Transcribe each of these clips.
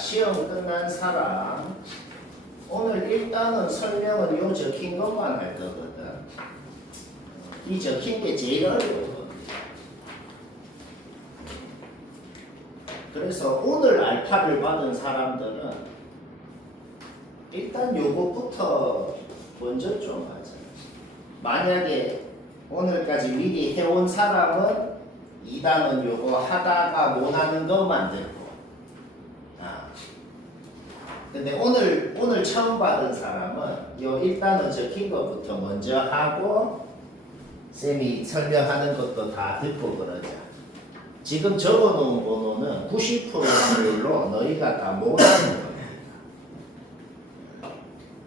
시험 끝난 사람 오늘 일단은 설명은 요 적힌 것만 할 거거든. 이 적힌 게 제일 어려워. 그래서 오늘 알파를 받은 사람들은 일단 요것부터 먼저 좀 하자. 만약에 오늘까지 미리 해온 사람은 2단원 요거 하다가 못하는 것만 들고, 근데 오늘 처음 받은 사람은 요 1단원 적힌 것부터 먼저 하고 쌤이 설명하는 것도 다 듣고 그러자. 지금 적어놓은 번호는 90% 확률로 너희가 다 못하는 겁니다.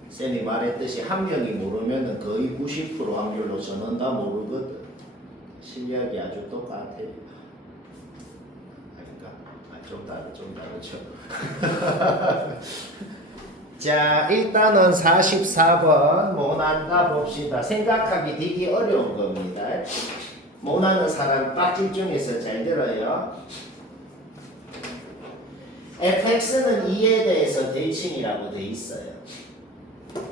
쌤이 말했듯이 한 명이 모르면 거의 90% 확률로 저는 다 모르거든. 실력이 아주 똑같아요. 아닌가? 좀 다르죠. 자, 일단은 44번 모난다 봅시다. 생각하기 되게 어려운 겁니다. 모나는 사람 딱 집중해서 잘 들어요. fx는 2에 대해서 대칭이라고 돼 있어요.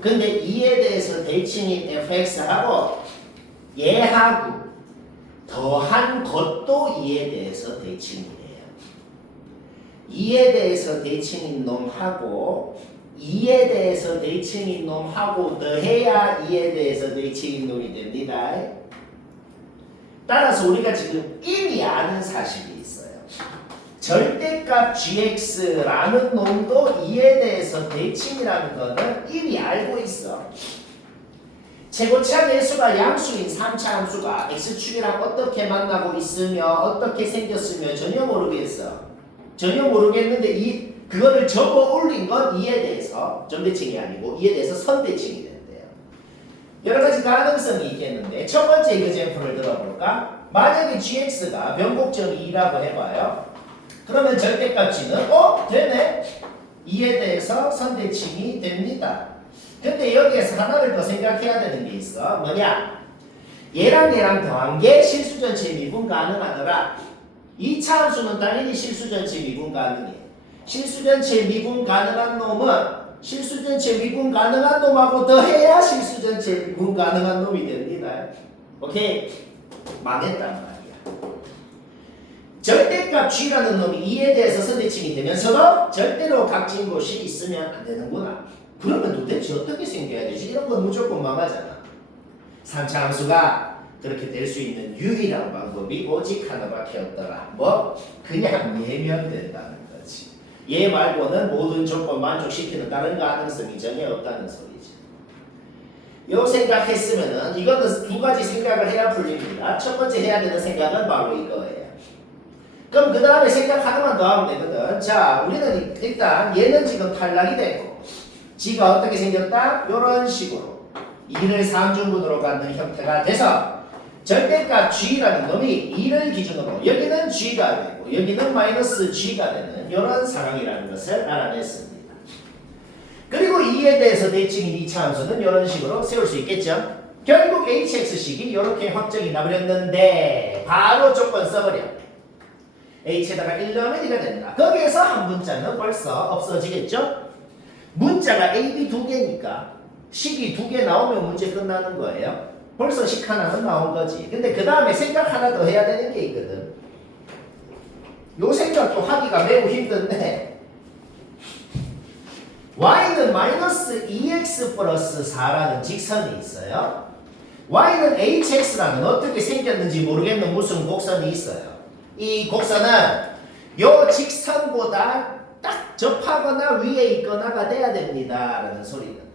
근데 2에 대해서 대칭인 fx하고 얘하고 더한 것도 2에 대해서 대칭이래요. 2에 대해서 대칭인 놈하고 2에 대해서 대칭인 놈하고 더해야 2에 대해서 대칭인 놈이 됩니다. 따라서 우리가 지금 이미 아는 사실이 있어요. 절대값 gx라는 놈도 2에 대해서 대칭이라는 거는 이미 알고 있어. 최고치항 예수가 양수인 3차 함수가 x축이랑 어떻게 만나고 있으며 어떻게 생겼으며 전혀 모르겠어. 전혀 모르겠는데 그거를 적어 올린 건 2에 대해서 점대칭이 아니고 2에 대해서 선대칭이 된대요. 여러 가지 가능성이 있겠는데 첫 번째 이그젠플을 들어볼까? 만약에 gx가 변곡점이 2라고 해봐요. 그러면 절대값 g는 되네. 2에 대해서 선대칭이 됩니다. 근데 여기에서 하나를 더 생각해야 되는 게 있어. 뭐냐? 얘랑 얘랑 더한 게 실수전체 미분 가능하더라. 2차 함수는 당연히 실수전체 미분 가능해. 실수전체 미분 가능한 놈은 실수전체 미분 가능한 놈하고 더해야 실수전체 미분 가능한 놈이 됩니다. 오케이? 망했단 말이야. 절대값 g라는 놈이 2에 대해서 선대칭이 되면서도 절대로 각진 곳이 있으면 안 되는구나. 그러면 도대체 어떻게 생겨야 되지? 이런 건 무조건 망하잖아. 3차 함수가 그렇게 될 수 있는 유일한 방법이 오직 하나밖에 없더라. 그냥 얘면 된다는 거지. 얘 말고는 모든 조건 만족시키는 다른 가능성이 전혀 없다는 소리지. 요 생각했으면은 이거는 두 가지 생각을 해야 풀립니다. 첫 번째 해야 되는 생각은 바로 이거예요. 그럼 그 다음에 생각 하나만 더 하면 되거든. 자, 우리는 일단 얘는 지금 탈락이 되고 g가 어떻게 생겼다? 요런 식으로 2를 3중분으로 갖는 형태가 돼서 절대값 g라는 놈이 2를 기준으로 여기는 g가 되고 여기는 마이너스 g가 되는 이런 상황이라는 것을 알아냈습니다. 그리고 2에 대해서 대칭인 2차 함수는 이런 식으로 세울 수 있겠죠. 결국 hx식이 이렇게 확정이 나버렸는데 바로 조건 써버려. h에다가 1 넣으면 2가 된다. 거기에서 한 문자는 벌써 없어지겠죠. 문자가 a, b 두 개니까 식이 두 개 나오면 문제 끝나는 거예요. 벌써 식 하나는 나온 거지. 근데 그 다음에 생각 하나 더 해야 되는 게 있거든. 요 생각도 하기가 매우 힘든데 y는 마이너스 2x 플러스 4라는 직선이 있어요. y는 hx라는 어떻게 생겼는지 모르겠는 무슨 곡선이 있어요. 이 곡선은 요 직선보다 딱 접하거나 위에 있거나가 돼야 됩니다 라는 소리거든.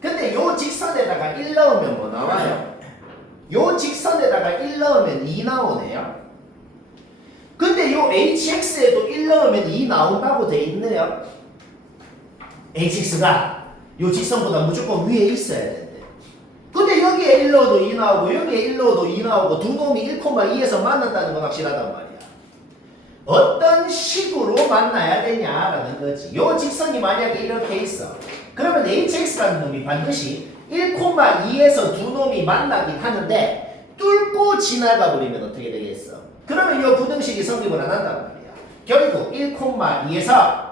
근데 요 직선에다가 1 넣으면 뭐 나와요? 요 직선에다가 1 넣으면 2 나오네요. 근데 요 hx에도 1 넣으면 2 나온다고 돼 있네요. hx가 요 직선보다 무조건 위에 있어야 된대. 근데 여기에 1 넣어도 2 나오고 여기에 1 넣어도 2 나오고 두 놈이 1,2에서 만난다는 건 확실하단 말이야. 어떤 식으로 만나야 되냐라는 거지. 요 직선이 만약에 이렇게 있어. 그러면 hx라는 놈이 반드시 1,2에서 두 놈이 만나긴 하는데 뚫고 지나가 버리면 어떻게 되겠어? 그러면 이 부등식이 성립을 안 한단 말이야. 결국 1,2에서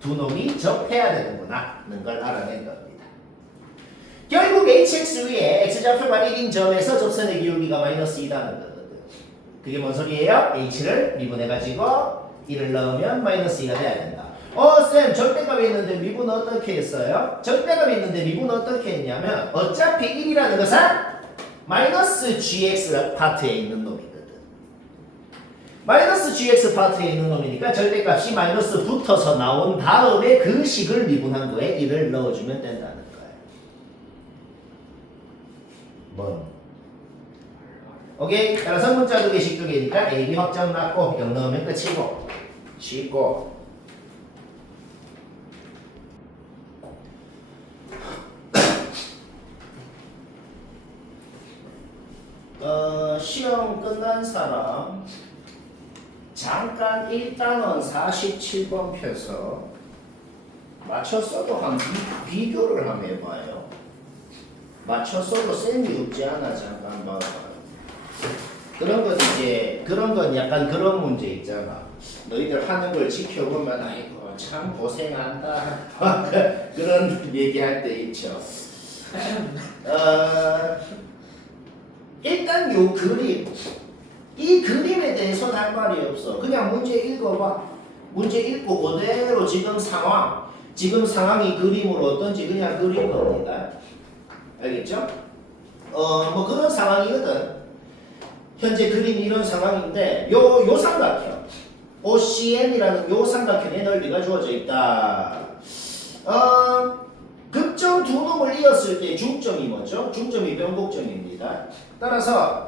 두 놈이 접해야 되는구나 는 걸 알아낸 겁니다. 결국 hx 위에 x좌표가 1인 점에서 접선의 기울기가 마이너스 2라는 거거든. 그게 뭔 소리예요? h를 미분해가지고 1을 넣으면 마이너스 2가 돼야 된다. 쌤 절대값이 있는데 미분 어떻게 했어요? 절대값이 있는데 미분 어떻게 했냐면 어차피 1이라는 것은 마이너스 gx 파트에 있는 놈이거든. 마이너스 gx 파트에 있는 놈이니까 절대값이 마이너스 붙어서 나온 다음에 그 식을 미분한 거에 1을 넣어주면 된다는 거예요. 뭐? 오케이? 따라서 문자 두 개씩 두 개니까 A, B 확정 났고 0 넣으면 끝이고 쉽고 시험 끝난 사람 잠깐 일단은 47번 펴서 맞췄어도 한 비교를 한번 해봐요. 맞췄어도 쌤이 없지 않아 잠깐 봐봐요. 그런 건 약간 그런 문제 있잖아. 너희들 하는 걸 지켜보면 아이고 참 고생한다 그런 얘기할 때 있죠. 일단 요 그림, 이 그림에 대해서는 할 말이 없어. 그냥 문제 읽어봐. 문제 읽고 그대로 지금 상황이 그림으로 어떤지 그냥 그린 겁니다. 알겠죠? 뭐 그런 상황이거든. 현재 그림이 이런 상황인데 요 삼각형 OCN이라는 요 삼각형의 넓이가 주어져 있다. 극점 두 놈을 이었을 때 중점이 뭐죠? 중점이 변곡점입니다. 따라서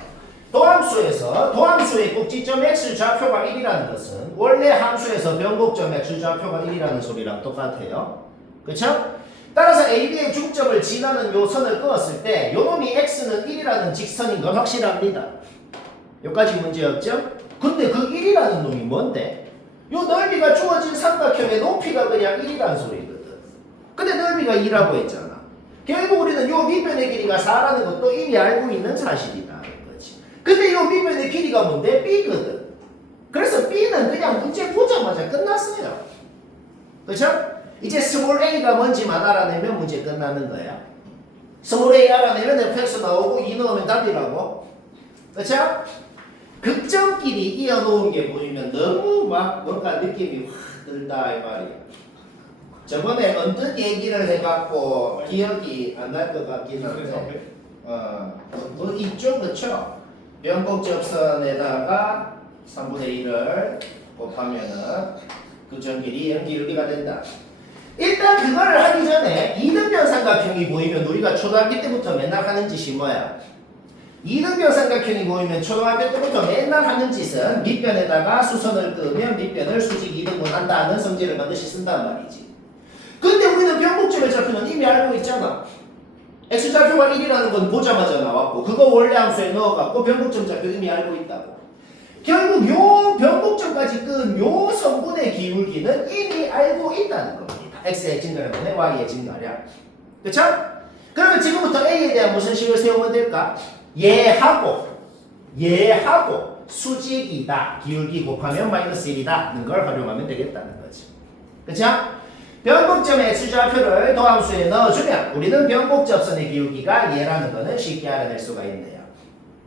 도함수의 꼭지점 x 좌표가 1이라는 것은 원래 함수에서 변곡점 x 좌표가 1이라는 소리랑 똑같아요. 그쵸? 따라서 AB의 중점을 지나는 요 선을 그었을 때 요 놈이 x는 1이라는 직선인 건 확실합니다. 여기까지 문제였죠? 근데 그 1이라는 놈이 뭔데? 요 넓이가 주어진 삼각형의 높이가 그냥 1이라는 소리거든. 근데 넓이가 2라고 했잖아. 결국 우리는 요 밑변의 길이가 4라는 것도 이미 알고 있는 사실이라는 거지. 근데 요 밑변의 길이가 뭔데? B거든. 그래서 B는 그냥 문제 보자마자 끝났어요. 그쵸? 이제 스몰 a가 뭔지만 알아내면 문제 끝나는 거야. 스몰 a 알아내면 fx 나오고 2 넣으면 답이라고. 그쵸? 극점끼리 이어놓은 게 보이면 너무 막 뭔가 느낌이 확 들다 이 말이야. 저번에 언뜻 얘기를 해갖고 기억이 안 날 것 같긴 한데 뭐 이쪽 그쵸? 변곡접선에다가 3분의 1을 곱하면은 극점끼리 연기율비가 된다. 일단 그거를 하기 전에 이등변 삼각형이 보이면 우리가 초등학교 때부터 맨날 하는 짓이 뭐야? 이등변 삼각형이 보이면 초등학교 때부터 맨날 하는 짓은 밑변에다가 수선을 끄면 밑변을 수직 2등분 한다는 성질을 반드시 쓴단 말이지. 근데 우리는 변곡점의 좌표는 이미 알고 있잖아. x좌표가 1이라는 건 보자마자 나왔고 그거 원래 함수에 넣어갖고 변곡점 좌표 이미 알고 있다고. 결국 요 변곡점까지 끈 요 성분의 기울기는 이미 알고 있다는 겁니다. x의 증가량분의 y의 증가량. 그쵸? 그러면 지금부터 a에 대한 무슨 식을 세우면 될까? 얘하고 수직이다. 기울기 곱하면 마이너스 1이다. 는 걸 활용하면 되겠다는 거지. 그쵸? 변곡점의 x좌표를 도함수에 넣어주면 우리는 변곡접선의 기울기가 얘라는 거는 쉽게 알아낼 수가 있네요.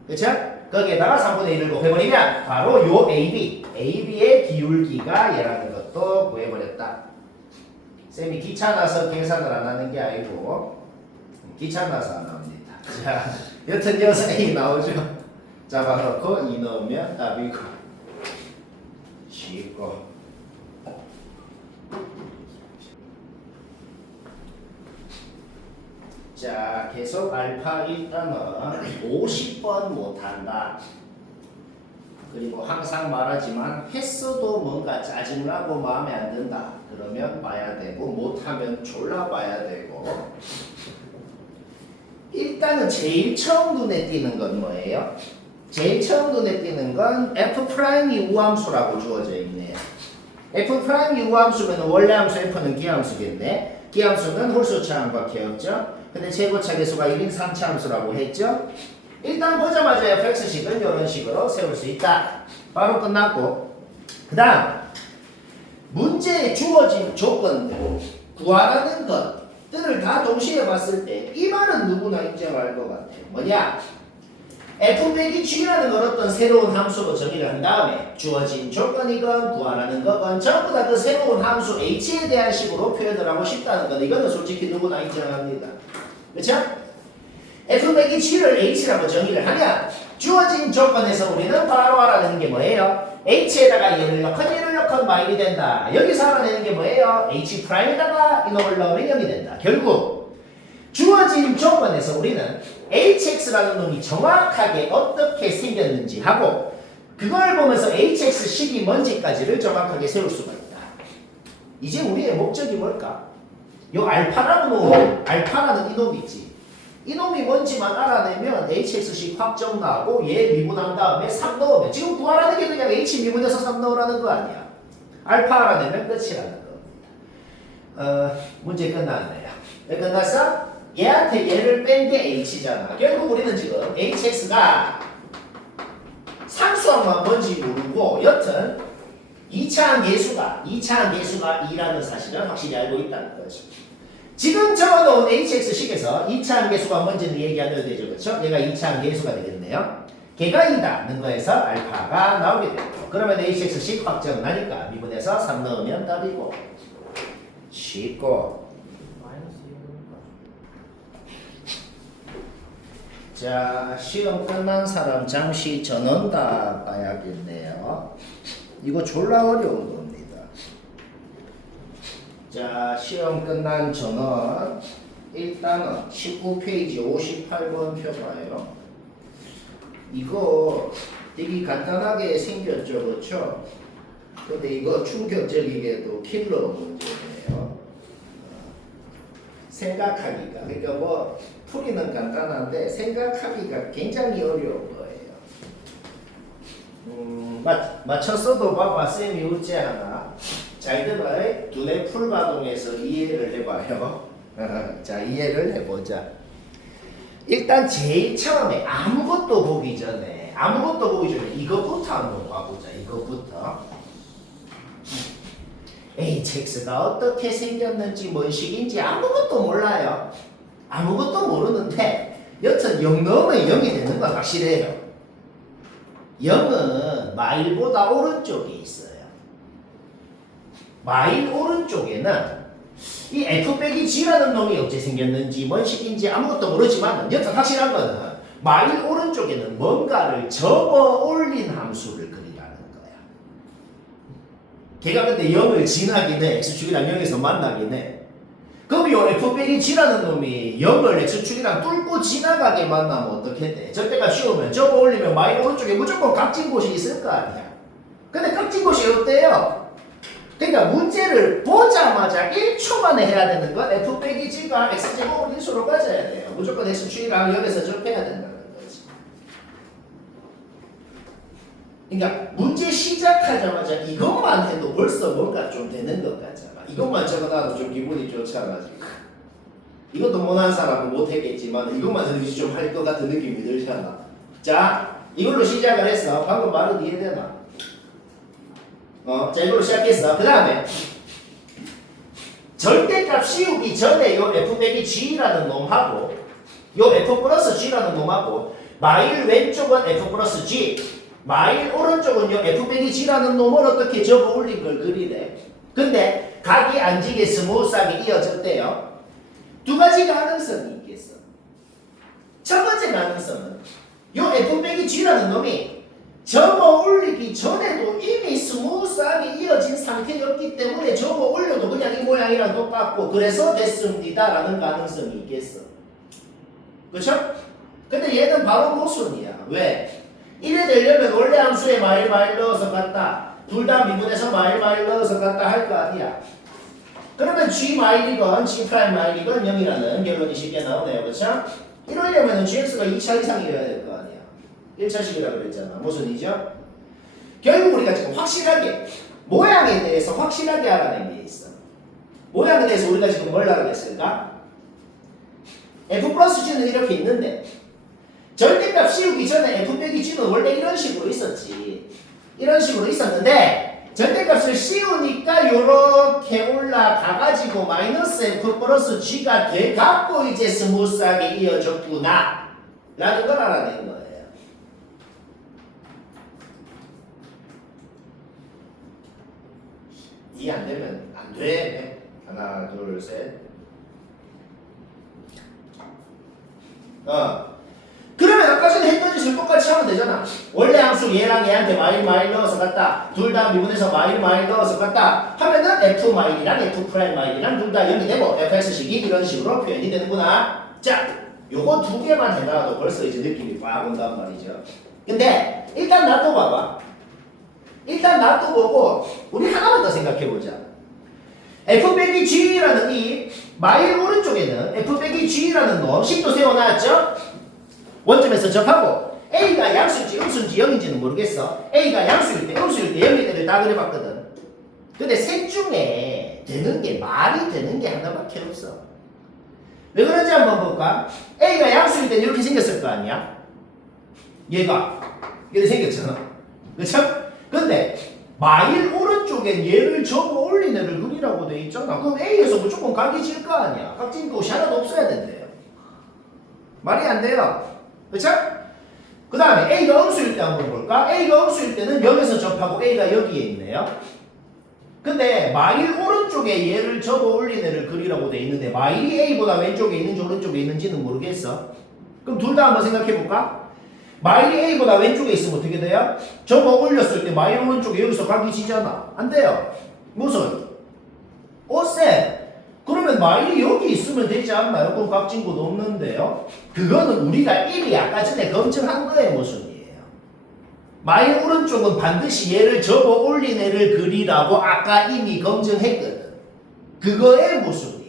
그쵸? 거기에다가 3분의 1을 곱해버리면 바로 요 AB의 기울기가 얘라는 것도 구해버렸다. 쌤이 귀찮아서 계산을 안 하는 게 아니고 귀찮아서 안 합니다. 자, 여튼 여기서 A 나오죠? 잡아놓고 2 넣으면 답이고 쉽고 자, 계속 알파 일단은 50번 못한다. 그리고 항상 말하지만 했어도 뭔가 짜증나고 마음에 안 든다. 그러면 봐야 되고 못하면 졸라 봐야 되고 일단은 제일 처음 눈에 띄는 건 뭐예요? 제일 처음 눈에 띄는 건 F'이 우함수라고 주어져 있네요. F'이 우함수면 원래 함수 F는 기함수겠네. 기함수는 홀수차함과 기억죠. 근데 최고차 계수가 1인 3차 함수라고 했죠. 일단 보자마자 fx식은 이런 식으로 세울 수 있다. 바로 끝났고 그 다음 문제에 주어진 조건들 구하라는 것들을 다 동시에 봤을 때 이 말은 누구나 인정할 것 같아요. 뭐냐? f 빼기 g라는 건 어떤 새로운 함수로 정의를 한 다음에 주어진 조건이건 구하라는 거건 전부 다 그 새로운 함수 h에 대한 식으로 표현을 하고 싶다는 건 이거는 솔직히 누구나 인정합니다. 그렇죠? f 빼기 g를 h라고 정의를 하면 주어진 조건에서 우리는 바로 알아내는 게 뭐예요? h에다가 얘를 넣건 얘를 넣건 마일이 된다. 여기서 알아내는 게 뭐예요? h 프라임에다가 이놈을 넣으면 0이 된다. 결국 주어진 조건에서 우리는 hx라는 놈이 정확하게 어떻게 생겼는지 하고 그걸 보면서 hx식이 뭔지까지를 정확하게 세울 수가 있다. 이제 우리의 목적이 뭘까? 요 알파라는 이놈이 있지. 이놈이 뭔지만 알아내면 hx식 확정 나고 얘 미분한 다음에 3 넣으면 지금 구하라는 게 그냥 h 미분해서 3 넣으라는 거 아니야. 알파 알아내면 끝이라는 겁니다. 문제 끝났네요. 끝났어? 얘한테 얘를 뺀 게 h잖아. 결국 우리는 지금 hx가 상수항만 뭔지 모르고 여튼 2차항 계수가 2라는 사실을 확실히 알고 있다는 거죠. 지금 적어놓은 hx식에서 2차항 계수가 뭔지는 얘기 안 해도 되죠. 그렇죠? 얘가 2차항 계수가 되겠네요. 걔가 2다는 거에서 알파가 나오게 되고 그러면 hx식 확정 나니까 미분해서 3 넣으면 답이고 쉽고 자, 시험 끝난 사람 잠시 전원다 봐야겠네요. 이거 졸라 어려운 겁니다. 자, 시험 끝난 전원 일단은 19페이지 58번 펴봐요. 이거 되게 간단하게 생겼죠, 그렇죠? 근데 이거 충격적이게도 킬러 문제네요. 생각하기가 그러니까 뭐 풀이는 간단한데 생각하기가 굉장히 어려운 거예요. 맞췄어도 봐봐 쌤이 웃지 않아. 잘 들어요. 두뇌 풀가동에서 이해를 해봐요. 자 이해를 해보자. 일단 제일 처음에 아무것도 보기 전에 이거부터 한번 봐보자. 이거부터 hx가 어떻게 생겼는지 뭔 식인지 아무것도 몰라요. 아무것도 모르는데 여튼 0 넣으면 0이 되는 건 확실해요. 0은 마일보다 오른쪽에 있어요. 마일 오른쪽에는 이 f 빼기 g라는 놈이 어떻게 생겼는지 뭔 식인지 아무것도 모르지만 여튼 확실한 거는 마일 오른쪽에는 뭔가를 접어 올린 함수를 그리라는 거야. 걔가 근데 0을 지나긴 해. x축이랑 0에서 만나긴 해. 그럼 요 f 빼기 g라는 놈이 0을 x축이랑 뚫고 지나가게 만나면 어떻게 돼? 절대값 씌우면 접어 올리면 마일 오른쪽에 무조건 값진 곳이 있을 거 아니야. 근데 값진 곳이 없대요. 그러니까 문제를 보자마자 1초 만에 해야 되는 건 f 빼기 g가 x제곱을 인수로 가져야 돼요. 무조건 x축이랑 0에서 접해야 된다는 거지. 그러니까 문제 시작하자마자 이것만 해도 벌써 뭔가 좀 되는 것 같잖아. 이것만 적어놔도 좀 기분이 좋잖아 지금. 이것도 못한 사람은 못했겠지만 이것만 해도 좀 할 것 같은 느낌이 들잖아. 자 이걸로 시작을 했어. 방금 말은 이해되나? 자 이걸로 시작했어. 그 다음에 절대값 씌우기 전에 요 f 빼기 g라는 놈하고 요 f 플러스 g라는 놈하고 마일 왼쪽은 f 플러스 g 마일 오른쪽은 요 f 빼기 g라는 놈을 어떻게 접어 올린 걸 그리래. 근데 각이 안지게 스무스하게 이어졌대요. 두 가지 가능성이 있겠어. 첫 번째 가능성은 요 f 빼기 g라는 놈이 접어 올리기 전에도 이미 스무스하게 이어진 상태였기 때문에 접어 올려도 그냥 이 모양이랑 똑같고 그래서 됐습니다 라는 가능성이 있겠어. 그쵸? 근데 얘는 바로 모순이야. 왜? 이래 되려면 원래 함수에 마일 넣어서 갔다 둘 다 미분해서 마일 넣어서 갔다 할 거 아니야. 그러면 g 마일이건 g 프라임 마일이건 0이라는 결론이 쉽게 나오네요. 그쵸? 이러려면 gx가 2차 이상이어야 될 거 아니야. 1차식이라고 그랬잖아. 모순이죠? 결국 우리가 지금 확실하게 모양에 대해서 확실하게 알아낸 게 있어. 모양에 대해서 우리가 지금 뭘 알아냈을까? f 플러스 g는 이렇게 있는데 절대값 씌우기 전에 f 빼기 g는 원래 이런 식으로 있었지. 이런 식으로 있었는데 절대값을 씌우니까 요렇게 올라가가지고 마이너스 f 플러스 g가 돼갖고 이제 스무스하게 이어졌구나 라는 걸 알아낸 거예요. 이해 안 되면 안 돼. 하나 둘 셋. 그러면 아까 전에 했던 짓을 똑같이 하면 되잖아. 원래 함수 얘랑 얘한테 마일 넣어서 갔다. 둘 다 미분해서 마일 넣어서 갔다. 하면은 f 마일이랑 f 프라임 마일이랑 둘 다 0이 되고 fx식이 이런 식으로 표현이 되는구나. 자, 요거 두 개만 해놔도 벌써 이제 느낌이 빡 온단 말이죠. 근데 일단 놔둬봐봐. 일단 놔둬보고 우리 하나만 더 생각해보자. f 빼기 g라는 이 마일 오른쪽에는 f 빼기 g라는 놈 식도 세워놨죠? 원점에서 접하고 A가 양수인지 음수인지 0인지는 모르겠어. A가 양수일 때 음수일 때 0일 때를 다 그려봤거든. 근데 셋 중에 되는 게 말이 되는 게 하나밖에 없어. 왜 그런지 한번 볼까? A가 양수일 때는 이렇게 생겼을 거 아니야? 얘가 이렇게 생겼잖아. 그쵸? 근데 마일 오른쪽엔 얘를 접어 올린 애를 그리라고 돼 있잖아. 그럼 A에서 무조건 각이 질 거 아니야. 각진 곳이 하나도 없어야 된대요. 말이 안 돼요. 그쵸? 그 다음에 A가 음수일 때 한번 볼까? A가 음수일 때는 0에서 접하고 A가 여기에 있네요. 근데 마일 오른쪽에 얘를 접어 올린 애를 그리라고 돼 있는데 마일이 A보다 왼쪽에 있는지 오른쪽에 있는지는 모르겠어. 그럼 둘 다 한번 생각해 볼까? 마일이 A보다 왼쪽에 있으면 어떻게 돼요? 접어 올렸을 때 마일 오른쪽에 여기서 각이 지잖아. 안 돼요. 무슨? 쌤. 그러면 마일이 여기 있으면 되지 않나요? 그럼 각진 곳 없는데요? 그거는 우리가 이미 아까 전에 검증한 거의 모순이에요. 마일 오른쪽은 반드시 얘를 접어 올린 애를 그리라고 아까 이미 검증했거든. 그거의 모순이에요.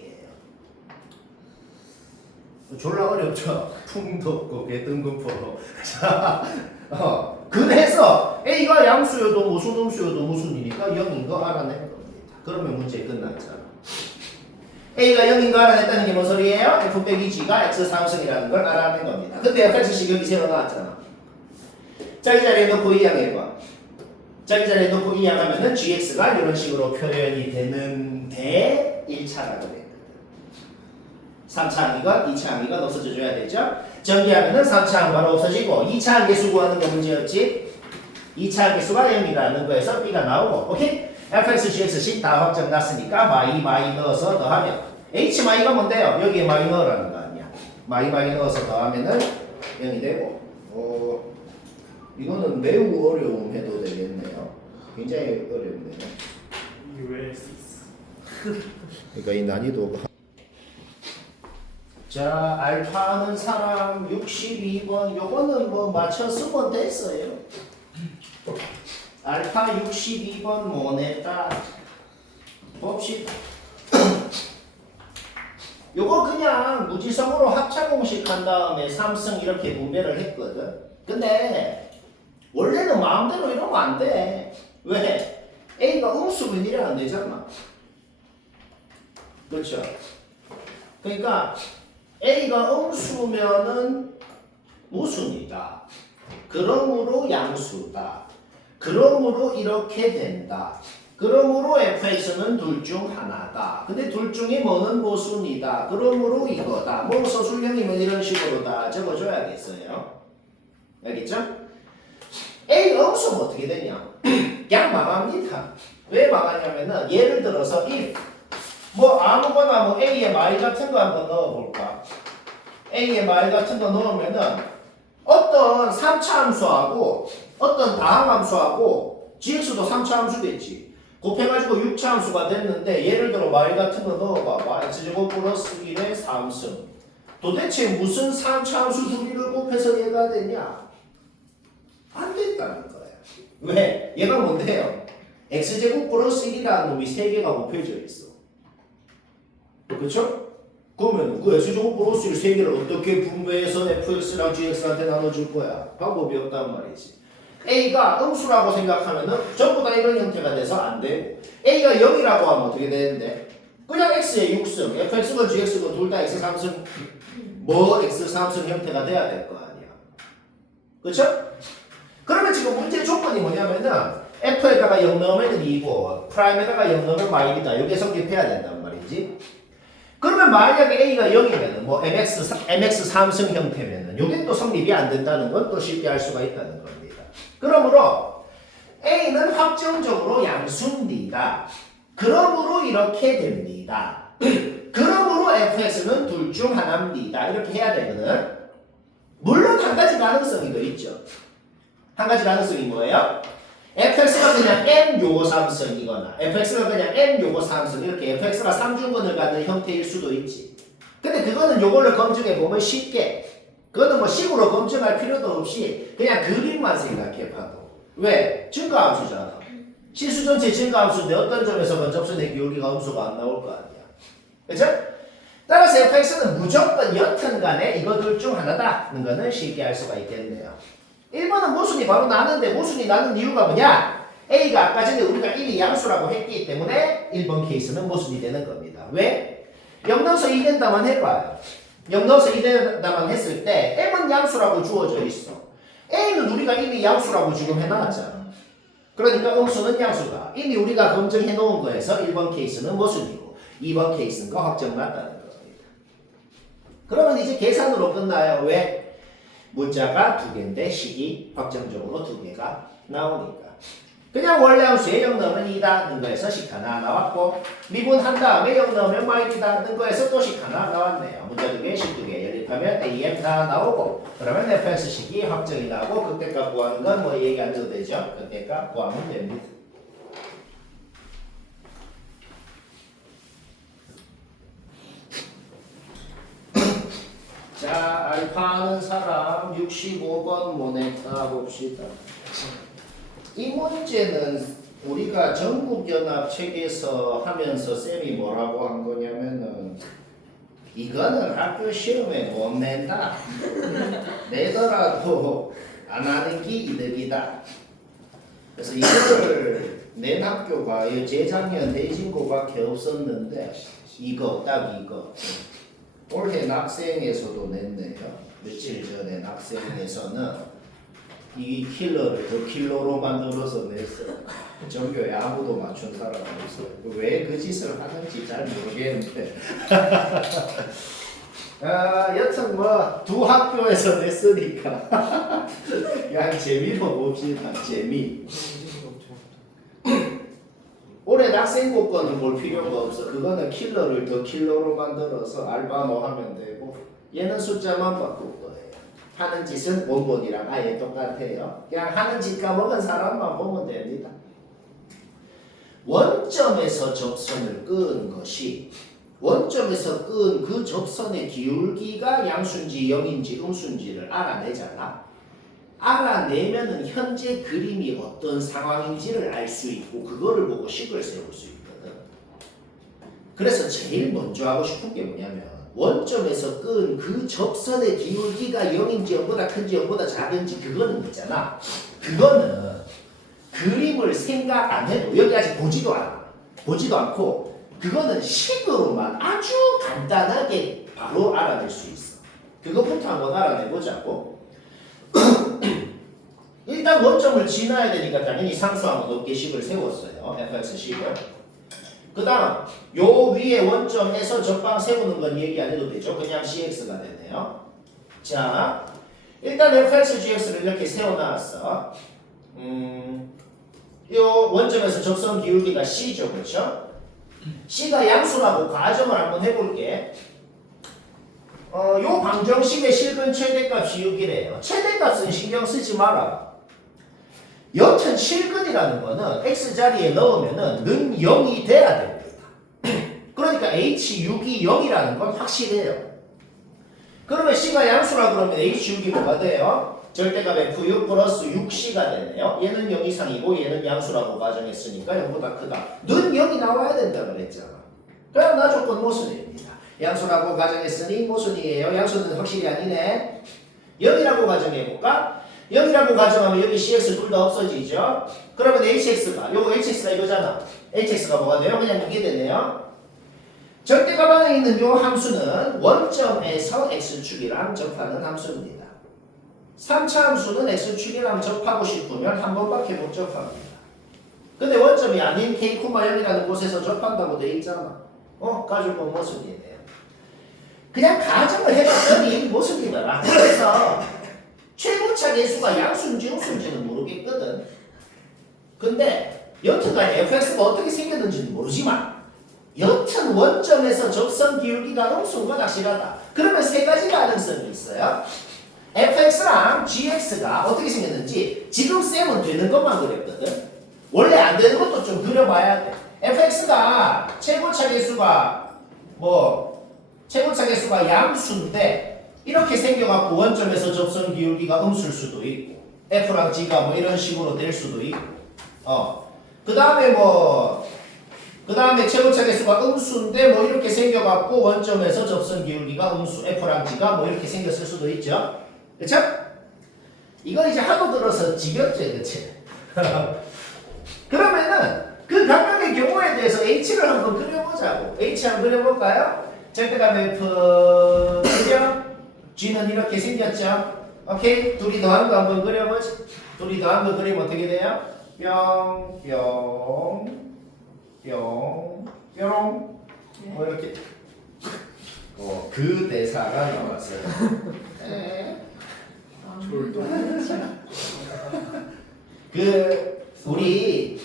졸라 어렵죠? 풍도 없고 개뜬금포로. 그래서 A가 양수여도 무슨 음수여도 무슨이니까 0인 거 알아낸 겁니다. 그러면 문제 끝났잖아. A가 0인 거 알아냈다는 게 뭔 소리예요? f 빼기 g가 x 상승이라는 걸 알아낸 겁니다. 근데 fx식 여기 세워놨잖아. 자기 자리에 놓고 이항해봐. 자기 자리에 놓고 이항하면은 gx가 이런 식으로 표현이 되는데 1차라고 됐거든. 3차 항이건 2차 항이건 없어져줘야 되죠. 전개하면은 3차 항 바로 없어지고 2차 항 개수 구하는 거 문제였지. 2차 항 개수가 0이라는 거에서 b가 나오고 오케이? fx, gx식 다 확정 났으니까 마이 넣어서 더하면 h 마이가 뭔데요? 여기에 마이 넣으라는 거 아니야. 마이 넣어서 더하면은 0이 되고 이거는 매우 어려움 해도 되겠네요. 굉장히 어렵네요. 그러니까 이 난이도가 자, 알파는 사람 62번 요거는 뭐 맞춰 쓰면 됐어요. 알파 62번 뭐냈다 봅시다. 요거 그냥 무지성으로 합차 공식 한 다음에 삼승 이렇게 분배를 했거든. 근데 원래는 마음대로 이러면 안 돼. 왜? A가 음수면 이래 안 되잖아. 그렇죠? 그러니까 A가 음수면은 무순이다. 그러므로 양수다. 그러므로 이렇게 된다. 그러므로 fx는 둘 중 하나다. 근데 둘 중에 뭐는 모순이다. 그러므로 이거다. 뭐 서술형이면 이런 식으로 다 적어줘야겠어요. 알겠죠? A 음수는 어떻게 되냐? 그냥 망합니다. 왜 망하냐면은 예를 들어서 if 뭐 아무거나 뭐 A의 말 같은 거 한번 넣어볼까? A의 말 같은 거 넣으면은 어떤 3차 함수하고 어떤 다항 함수하고 gx도 3차 함수겠지. 곱해가지고 6차 함수가 됐는데 예를 들어 말 같은 거 넣어봐봐. x제곱 플러스 1의 3승. 도대체 무슨 3차 함수 두 개를 곱해서 얘가 되냐? 안 된다는 거야. 왜? 얘가 뭔데요? x제곱 플러스 1이라는 놈이 3개가 곱해져 있어. 그렇죠? 그러면 그 x제곱 플러스 1 3개를 어떻게 분배해서 fx랑 gx한테 나눠줄 거야? 방법이 없단 말이지. A가 음수라고 생각하면은 전부 다 이런 형태가 돼서 안 되고 A가 0이라고 하면 어떻게 되는데? 그냥 x의 6승, fx건 gx건 둘 다 x 3승 뭐 x 3승 형태가 돼야 될 거 아니야. 그렇죠? 그러면 지금 문제 조건이 뭐냐면은 f에다가 0 넣으면 2고 프라임에다가 0 넣으면 마일이다. 이게 성립해야 된단 말이지. 그러면 만약에 a가 0이면은 뭐 mx 3승 형태면은 이게 또 성립이 안 된다는 건 또 쉽게 알 수가 있다는 겁니다. 그러므로 a는 확정적으로 양수입니다. 그러므로 이렇게 됩니다. 그러므로 fx는 둘 중 하나입니다. 이렇게 해야 되거든. 물론 한 가지 가능성이 더 있죠. 한 가지 가능성이 뭐예요? fx가 그냥 n 요거 3승이거나 fx가 그냥 n 요거 3승 이렇게 fx가 3중근을 갖는 형태일 수도 있지. 근데 그거는 요걸로 검증해 보면 쉽게 그거는 뭐 식으로 검증할 필요도 없이 그냥 그림만 생각해 봐도 왜? 증가함수잖아. 실수 전체 증가함수인데 어떤 점에서건 접선의 기울기가 함수가 안 나올 거 아니야. 그쵸? 따라서 fx는 무조건 여튼 간에 이거 둘 중 하나다는 거는 쉽게 알 수가 있겠네요. 1번은 모순이 바로 나는데 모순이 나는 이유가 뭐냐? A가 아까 전에 우리가 이미 양수라고 했기 때문에 1번 케이스는 모순이 되는 겁니다. 왜? 0 넣어서 2 된다만 해봐요. 0 넣어서 2 된다만 했을 때 M은 양수라고 주어져 있어. A는 우리가 이미 양수라고 지금 해놨잖아. 그러니까 음수는 양수다. 이미 우리가 검증해 놓은 거에서 1번 케이스는 모순이고 2번 케이스는 거 확정 맞다는 겁니다. 그러면 이제 계산으로 끝나요. 왜? 문자가 2개인데 식이 확정적으로 2개가 나오니까 그냥 원래 함수에 0 넣으면 2다는 거에서 식 하나 나왔고 미분한 다음에 0 넣으면 마이다는 거에서 또 식 하나 나왔네요. 문자 2개, 식 2개 연립하면 AM 다 나오고 그러면 fx식이 확정이 나고 극대값 구하는 건 뭐 얘기 안 해도 되죠. 극대값 구하면 됩니다. 자, 알파하는 사람 65번 모네타 봅시다. 이 문제는 우리가 전국연합책에서 하면서 쌤이 뭐라고 한 거냐면은 이거는 학교 시험에 못 낸다. 내더라도 안 하는 게 이득이다. 그래서 이거를 낸 학교가 재작년 대진고밖에 없었는데 이거 딱 이거 올해 낙생에서도 냈네요. 며칠 전에 낙생에서는 이 킬러를 더 킬러로 만들어서 냈어요. 전교에 아무도 맞춘 사람 없어요. 왜 그 짓을 하는지 잘 모르겠는데 여튼 뭐 두 학교에서 냈으니까 그냥 재미로 봅시다. 재미. 올해 낙생고권은 볼 필요가 없어. 그거는 킬러를 더 킬러로 만들어서 알바노 하면 되고 얘는 숫자만 바꿀 거예요. 하는 짓은 원본이랑 아예 똑같아요. 그냥 하는 짓 까먹은 사람만 보면 됩니다. 원점에서 접선을 끄은 것이 원점에서 끄은 그 접선의 기울기가 양수인지 0인지 음수인지를 알아내잖아. 알아내면은 현재 그림이 어떤 상황인지를 알 수 있고 그거를 보고 식을 세울 수 있거든. 그래서 제일 먼저 하고 싶은 게 뭐냐면 원점에서 끈 그 접선의 기울기가 0인지 0보다 큰지 0보다 작은지 그거는 있잖아. 그거는 그림을 생각 안 해도 여기 아직 보지도 않고 그거는 식으로만 아주 간단하게 바로 알아낼 수 있어. 그것부터 한번 알아내보자고. 일단 원점을 지나야 되니까 당연히 상수하고 높게 식을 세웠어요. fx식을. 그 다음 요 위에 원점에서 전방 세우는 건 얘기 안 해도 되죠. 그냥 cx가 되네요. 자, 일단 fx, gx를 이렇게 세워놨어. 요 원점에서 접선 기울기가 c죠. 그렇죠? c가 양수라고 가정을 한번 해볼게. 요 방정식의 실근 최대값이 6이래요. 최대값은 신경 쓰지 마라. 여튼 실근이라는 거는 x자리에 넣으면은 는 0이 돼야 됩니다. 그러니까 h6이 0이라는 건 확실해요. 그러면 c가 양수라 그러면 h6이 뭐가 돼요? 절대값 f6 플러스 6c가 되네요. 얘는 0 이상이고 얘는 양수라고 가정했으니까 0보다 크다. 는 0이 나와야 된다 그랬잖아. 그럼 나 조건 모순입니다. 양수라고 가정했으니 모순이에요. 양수는 확실히 아니네. 0이라고 가정해볼까? 0이라고 가정하면 여기 cx 둘 다 없어지죠? 그러면 hx가 이거잖아. hx가 뭐가 돼요? 그냥 이게 되네요. 절대값 안에 있는 요 함수는 원점에서 x축이랑 접하는 함수입니다. 3차 함수는 x축이랑 접하고 싶으면 한 번밖에 못 접합니다. 근데 원점이 아닌 K, 0이라는 곳에서 접한다고 돼 있잖아. 가지고 모습이네요. 그냥 가정을 해봤더니 모습이더라. 그래서 최고차 계수가 양수인지 음수인지는 모르겠거든. 근데 여튼간 fx가 어떻게 생겼는지는 모르지만 여튼 원점에서 접선 기울기가 음수인 건 확실하다. 그러면 세 가지 가능성이 있어요. fx랑 gx가 어떻게 생겼는지 지금 쌤은 되는 것만 그렸거든. 원래 안 되는 것도 좀 그려봐야 돼. fx가 최고차 계수가 최고차 계수가 양수인데 이렇게 생겨갖고 원점에서 접선 기울기가 음수일 수도 있고 f랑 g가 이런 식으로 될 수도 있고 그 다음에 최고차 계수가 음수인데 이렇게 생겨갖고 원점에서 접선 기울기가 음수 f랑 g가 이렇게 생겼을 수도 있죠. 그쵸? 이거 이제 하도 들어서 지겹죠, 그치? 그러면은 그 각각의 경우에 대해서 h를 한번 그려보자고. h 한번 그려볼까요? 절대값 f 그죠? g는 이렇게 생겼죠? 오케이? 둘이 더한 거 한번 그려보지. 둘이 더한 거 그리면 어떻게 돼요? 뿅, 뿅, 뿅, 뿅. 이렇게. 그 대사가 나왔어요. 우리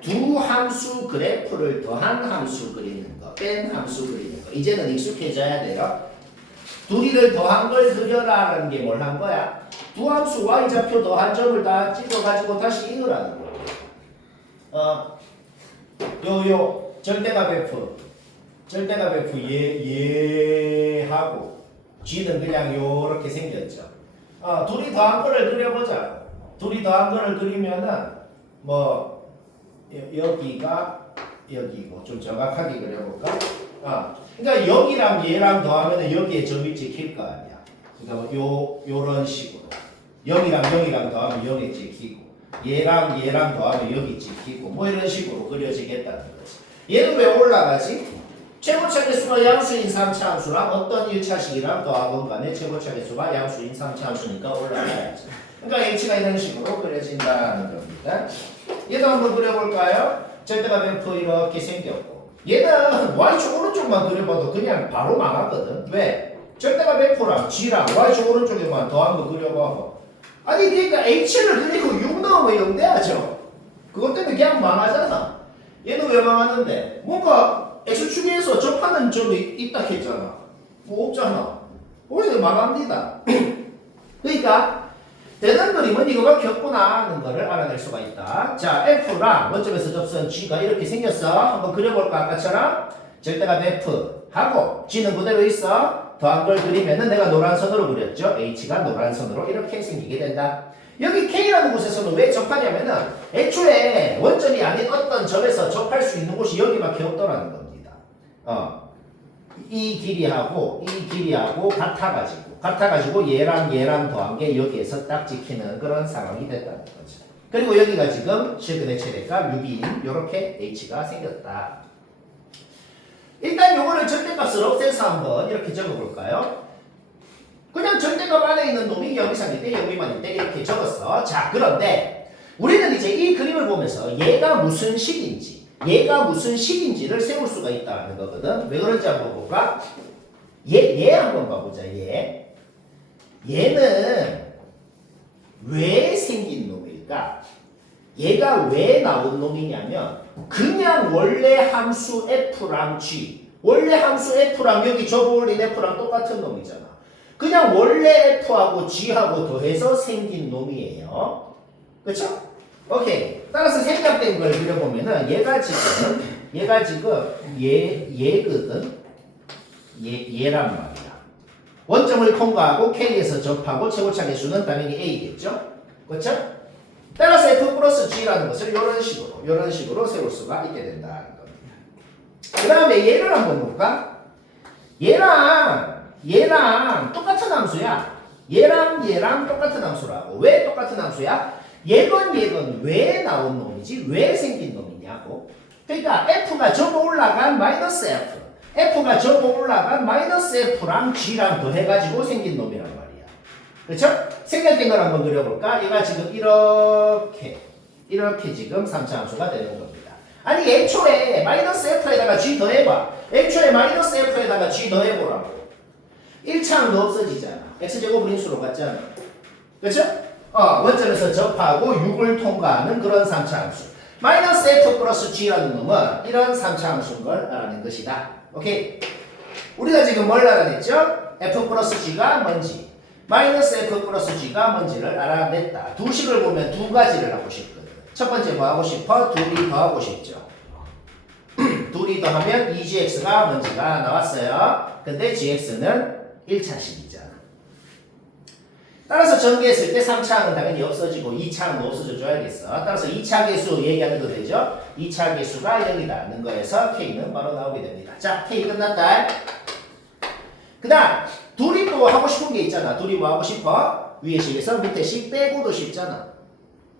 두 함수 그래프를 더한 함수 그리는 거, 뺀 함수 그리는 거. 이제는 익숙해져야 돼요. 둘이를 더한 걸 그려라라는 게 뭘 한 거야? 두 함수 y좌표 더한 점을 다 찍어가지고 다시 이으라는 거야. 절대값 f. 절대값 f 얘하고 g는 그냥 요렇게 생겼죠. 둘이 더한 거를 그려보자. 둘이 더한 거를 그리면은 여기가 여기고 좀 정확하게 그려볼까? 그러니까 여기랑 얘랑 더하면은 여기에 점이 찍힐 거 아니야. 그러니까 요런 식으로 여기랑 더하면 여기 찍히고 얘랑 더하면 여기 찍히고 이런 식으로 그려지겠다는 거지. 얘는 왜 올라가지? 최고차 계수가 양수인 3차 함수랑 어떤 1차식이랑 더하건 간에 최고차 계수가 양수인 3차 함수니까 올라가야지. 그러니까 h가 이런 식으로 그려진다는 겁니다. 얘도 한번 그려볼까요? 절대값 f 이렇게 생겼고 얘는 y축 오른쪽만 그려봐도 그냥 바로 망하거든. 왜? 절대값 f랑 g랑 y축 오른쪽에만 더한 거 그려봐. 아니 그러니까 h를 그리고 6 넣으면 0 돼야죠. 그것 때문에 그냥 망하잖아. 얘는 왜 망하는데? 뭔가 x축에서 접하는 점이 있다 했잖아. 없잖아. 그래서 망합니다. 그러니까 되는 그림은 이거밖에 없구나 하는 거를 알아낼 수가 있다. 자, f랑 원점에서 접선 g가 이렇게 생겼어. 한번 그려볼까? 아까처럼 절대값 f 하고 g는 그대로 있어. 더한 걸 그리면은 내가 노란 선으로 그렸죠. h가 노란 선으로 이렇게 생기게 된다. 여기 K라는 곳에서는 왜 접하냐면은 애초에 원점이 아닌 어떤 점에서 접할 수 있는 곳이 여기밖에 없더라는 겁니다. 이 길이하고 같아가지고 얘랑 더한 게 여기에서 딱 찍히는 그런 상황이 됐다는 거죠. 그리고 여기가 지금 실근의 최대값 6인 이렇게 H가 생겼다. 일단 요거를 절대값을 없애서 한번 이렇게 적어볼까요? 그냥 절대값 안에 있는 놈이 0 이상일 때 0 미만일 때 이렇게 적었어. 자, 그런데 우리는 이제 이 그림을 보면서 얘가 무슨 식인지를 세울 수가 있다는 거거든. 왜 그런지 한번 볼까? 얘 한번 봐보자. 얘는 왜 생긴 놈일까? 얘가 왜 나온 놈이냐면 그냥 원래 함수 f랑 g, 원래 함수 f랑 여기 접어올린 f랑 똑같은 놈이잖아. 그냥 원래 f하고 g하고 더해서 생긴 놈이에요. 그쵸? 오케이. 따라서 생략된 걸 그려보면은 얘가 지금 얘거든. 얘란 말이야. 원점을 통과하고 K에서 접하고 최고차 계수는 당연히 A겠죠? 그렇죠? 따라서 F 플러스 G라는 것을 이런 식으로 세울 수가 있게 된다는 겁니다. 그 다음에 얘를 한번 볼까? 얘랑 똑같은 함수야. 얘랑 똑같은 함수라고. 왜 똑같은 함수야? 얘건 왜 나온 놈이지? 왜 생긴 놈이냐고. 그러니까 F가 접어 올라간 마이너스 F, F가 접어 올라간 마이너스 F랑 G랑 더해가지고 생긴 놈이란 말이야. 그렇죠? 생략된 걸 한번 그려볼까? 얘가 지금 이렇게 지금 3차 함수가 되는 겁니다. 아니 애초에 마이너스 f에다가 g 더해봐. 애초에 마이너스 f에다가 g 더해보라고. 1차 함수 없어지잖아. x제곱을 인수로 갔잖아. 그렇죠? 원점에서 접하고 6을 통과하는 그런 3차 함수. 마이너스 f 플러스 g라는 놈은 이런 3차 함수인 걸 알아낸 것이다. 오케이? 우리가 지금 뭘 알아냈죠? f 플러스 g가 뭔지, 마이너스 f 플러스 g가 뭔지를 알아냈다. 두 식을 보면 두 가지를 하고 싶거든. 첫 번째 뭐 하고 싶어? 둘이 더하고 싶죠. 둘이 더하면 2gx가 뭔지가 나왔어요. 근데 gx는 1차식이잖아. 따라서 전개했을 때 3차항은 당연히 없어지고 2차항도 없어져 줘야겠어. 따라서 2차 계수 얘기하는 거 되죠? 2차 계수가 0이라는 거에서 K는 바로 나오게 됩니다. 자, K 끝났다. 그 다음 둘이 또 하고 싶은 게 있잖아. 둘이 뭐 하고 싶어? 위에 식에서 밑에 식 빼고도 쉽잖아.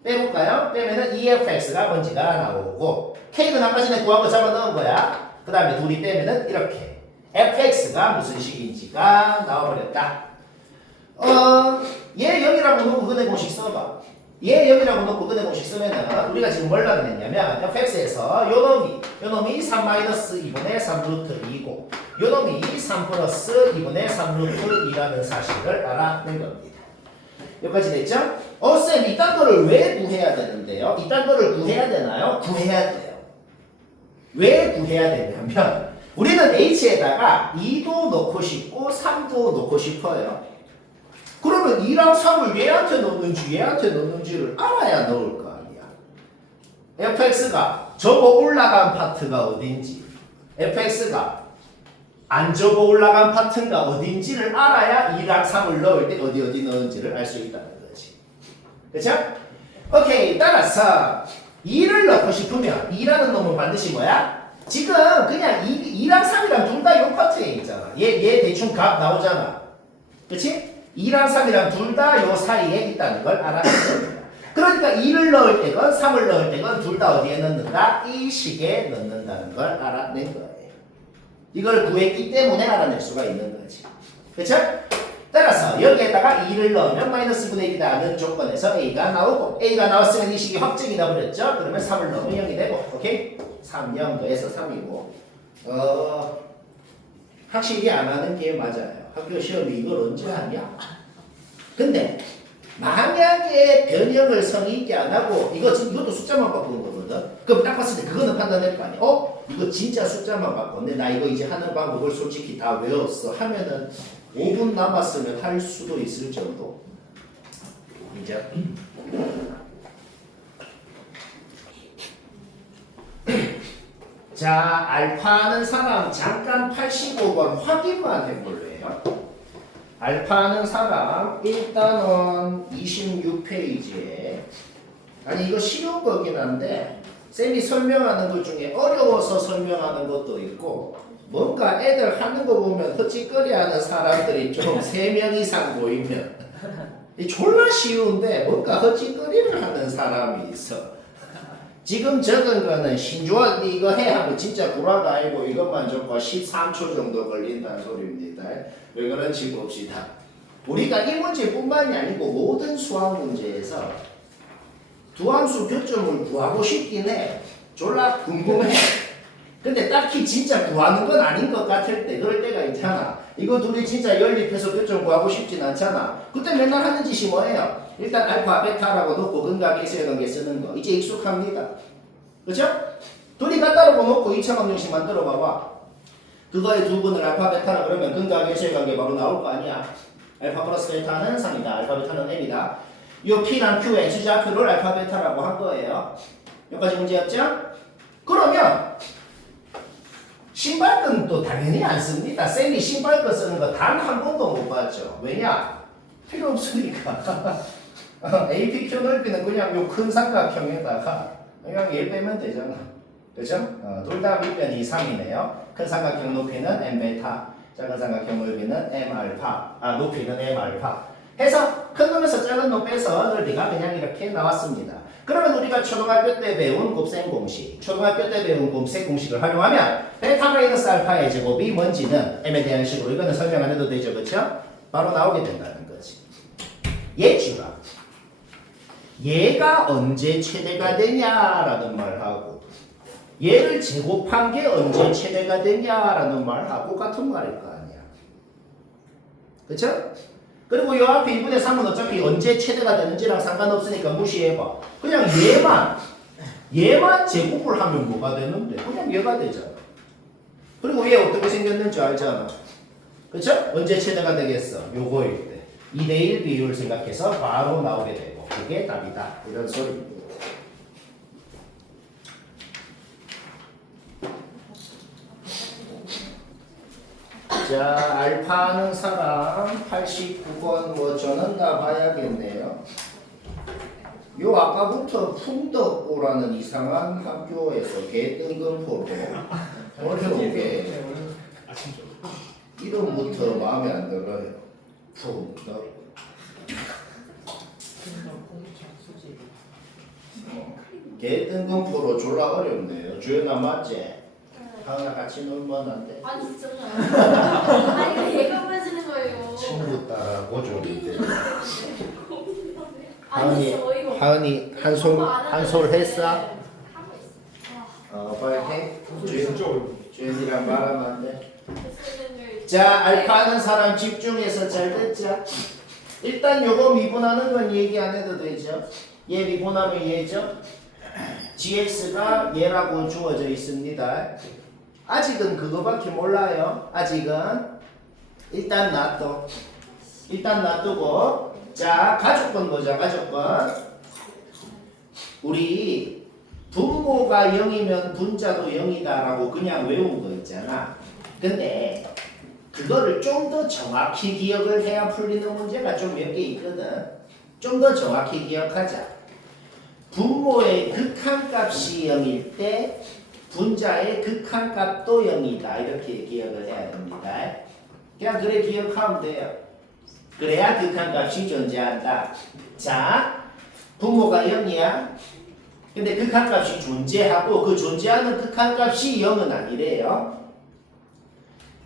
빼볼까요? 빼면은 EFX가 뭔지가 나오고 K는 아까 전에 구한 거 잡아 넣은 거야. 그 다음에 둘이 빼면은 이렇게 FX가 무슨 식인지가 나와버렸다. 얘 0이라고 놓고 근의 공식 써봐. 얘 0이라고 놓고 근의 공식 쓰면은 우리가 지금 뭘 나타냈냐면 fx에서 요 놈이 3-2분의 3루트 2고 요 놈이 3 플러스 2분의 3루트 2라는 사실을 알아낸 겁니다. 여기까지 됐죠? 쌤 이딴 거를 왜 구해야 되는데요? 이딴 거를 구해야 되나요? 구해야 돼요. 왜 구해야 되냐면 우리는 h에다가 2도 넣고 싶고 3도 넣고 싶어요. 그러면 2랑 3을 얘한테 넣는지 얘한테 넣는지를 알아야 넣을 거 아니야. fx가 접어 올라간 파트가 어딘지, fx가 안 접어 올라간 파트가 어딘지를 알아야 2랑 3을 넣을 때 어디 넣는지를 알 수 있다는 거지. 그렇죠? 오케이. 따라서 2를 넣고 싶으면 2라는 놈은 반드시 뭐야? 지금 그냥 2랑 3이랑 둘 다 요 파트에 있잖아. 얘 대충 값 나오잖아. 그렇지? 2랑 3이랑 둘 다 요 사이에 있다는 걸 알아냈습니다. 그러니까 2를 넣을 때건 3을 넣을 때건 둘 다 어디에 넣는다? 이 식에 넣는다는 걸 알아낸 거예요. 이걸 구했기 때문에 알아낼 수가 있는 거지. 그렇죠? 따라서 여기에다가 2를 넣으면 마이너스 분의 1이라는 조건에서 A가 나오고 A가 나왔으면 이 식이 확정이 나버렸죠? 그러면 3을 넣으면 0이 되고 오케이? 3, 0 더해서 3이고 확실히 안 하는 게 맞아요. 학교 시험이 이걸 언제 하냐? 근데 만약에 변형을 성의 있게 안 하고 이것도 숫자만 바꾸는 거거든. 그럼 딱 봤을 때 그거는 판단할 거 아니야. 이거 진짜 숫자만 바꿨네. 나 이거 이제 하는 방법을 솔직히 다 외웠어. 하면은 5분 남았으면 할 수도 있을 정도. 이제 자, 알파는 사람 잠깐 85번 확인만 해볼래요. 알파는 사람 일단은 26페이지에 아니 이거 쉬운 거긴 한데 쌤이 설명하는 것 중에 어려워서 설명하는 것도 있고 뭔가 애들 하는 거 보면 헛짓거리하는 사람들이 좀 3명 이상 보이면 이 졸라 쉬운데 뭔가 헛짓거리를 하는 사람이 있어. 지금 적은 거는 신조어 이거 해 하면 진짜 구라가 아니고 이것만 적고 13초 정도 걸린다는 소리입니다. 왜 그런지 봅시다. 우리가 이 문제뿐만이 아니고 모든 수학 문제에서 두함수 교점을 구하고 싶긴 해. 졸라 궁금해. 근데 딱히 진짜 구하는 건 아닌 것 같을 때 그럴 때가 있잖아. 이거 둘이 진짜 연립해서 교점 구하고 싶진 않잖아. 그때 맨날 하는 짓이 뭐예요? 일단 알파, 베타라고 놓고 근각 계수해놓은 쓰는 거. 이제 익숙합니다. 그렇죠? 둘이 갖다 놓고 2차 방정식 만들어 봐봐. 그거의 두 분을 알파, 베타라 그러면 근각 계수해간 게 바로 나올 거 아니야. 알파 플러스 베타는 3이다. 알파, 베타는 m이다. 요 P랑 Q의 X좌표를 알파, 베타라고 한 거예요. 여기까지 문제였죠? 그러면 신발끈도 당연히 안 씁니다. 쌤이 신발끈 쓰는 거 단 한 번도 못 봤죠. 왜냐? 필요 없으니까. APQ 넓이는 그냥 요 큰 삼각형에다가 그냥 얘 빼면 되잖아. 그죠? 둘 다 밑변이 3이네요. 큰 삼각형 높이는 m 베타, 작은 삼각형 넓이는 m 알파, 높이는 m 알파. 해서 큰 놈에서 작은 놈 빼서 넓이가 그냥 이렇게 나왔습니다. 그러면 우리가 초등학교 때 배운 곱셈 공식, 초등학교 때 배운 곱셈 공식을 활용하면 베타 마이너스 알파의 제곱이 뭔지는 m에 대한 식으로 이거는 설명 안 해도 되죠, 그렇죠? 바로 나오게 된다는 거지. 예주라. 얘가 언제 최대가 되냐라는 말하고 얘를 제곱한 게 언제 최대가 되냐라는 말하고 같은 말일 거 아니야. 그쵸? 그리고 요 앞에 2분의 3은 어차피 언제 최대가 되는지랑 상관없으니까 무시해봐. 그냥 얘만 제곱을 하면 뭐가 되는데? 그냥 얘가 되잖아. 그리고 얘 어떻게 생겼는지 알잖아. 그쵸? 언제 최대가 되겠어? 요거일 때 2대1 비율 생각해서 바로 나오게 되고 그게 답이다. 이런 소리입니다. 자, 알파 하는 사람 89번 뭐 저는 다 봐야겠네요. 요 아까부터 풍덕고라는 이상한 학교에서 개뜬금포로 어려운게 이름부터 마음에 안 들어요. 풍덕. 개뜬금포로 졸라 어렵네요. 주연아 맞지? 하은아 같이 놀면 안 돼? 아니 진짜 아니 얘가 보여주는 거예요. 친구 따라 고졸인데. 아니 진짜 어이가 없어. 하은이 한솔 했어? 하고 있어. 빨리 해. 주연이랑 말하면 안 돼. 그 자, 알파 하는 사람 집중해서 잘 듣자. 일단 요거 미분하는 건 얘기 안 해도 되죠. 얘 미분하면 얘죠. gx가 얘라고 주어져 있습니다. 아직은 그거밖에 몰라요. 아직은 일단 놔두고 자 가족권 보자. 가족권 우리 분모가 0이면 분자도 0이다 라고 그냥 외운 거 있잖아. 근데 그거를 좀 더 정확히 기억을 해야 풀리는 문제가 좀 몇 개 있거든. 좀 더 정확히 기억하자. 분모의 극한값이 0일 때 분자의 극한값도 0이다. 이렇게 기억을 해야 됩니다. 그냥 그래 기억하면 돼요. 그래야 극한값이 존재한다. 자, 분모가 0이야. 근데 극한값이 존재하고 그 존재하는 극한값이 0은 아니래요.